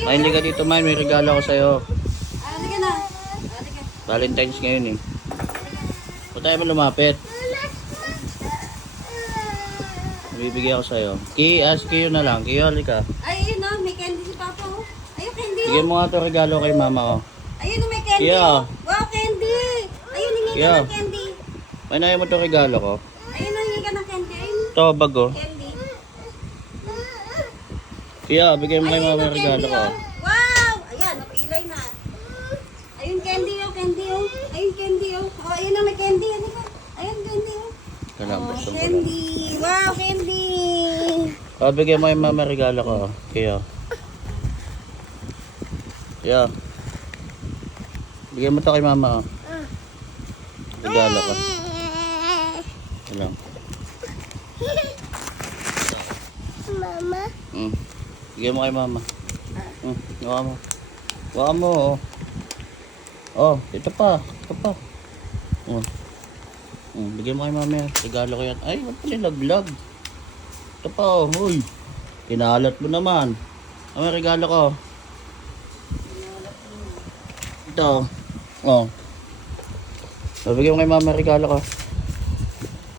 Main ka dito, Main. May regalo ako sa'yo. Halika na. Halika. Valentine's ngayon eh. Ba't tayo mo lumapit? Bibigyan ako sa'yo. Si Kiyo na lang. Kiyo, halika. Ay, ayun na. May candy si Papa, oh. Ayun, candy, oh. Bigyan mo nga ito regalo kay mama, oh. Ayun, may candy, Kiyo. oh. Wow, candy. Ayun, hingi Kiyo. ka ng candy. May naya mo ito regalo ko. Ayun, hingi ka ng candy. Ayun, Ito, bag, oh. candy. Kiyo, bigyan mo kay mama yung regalo ko. Oh. Wow! Ayan, napilay na. Ayun, candy, oh. Candy, oh. Ayun, candy, oh. Oh, ayun na, may candy. Ano ba? Ayun, candy, oh. Salamat, Oh, gusto mo lang. candy. Wow, candy. Oh, bigyan mo kay mama yung regalo ko. Kiyo. Kiyo. Bigyan mo ito kay mama, oh. Regalo ko. Ito lang. Mama. Bigyan mo kay mama. Gawa mo. Gawa mo, oh. Oh, ito pa. Ito pa. Oh. Bigyan mo kay mama yan. Regalo ko yan. Ay, ba't pa nilaglag? Ito pa, oh. Uy. Kinalat mo naman. Ano yung regalo ko? Ito. Oh. Oh, bigyan mo kay mama regalo ko.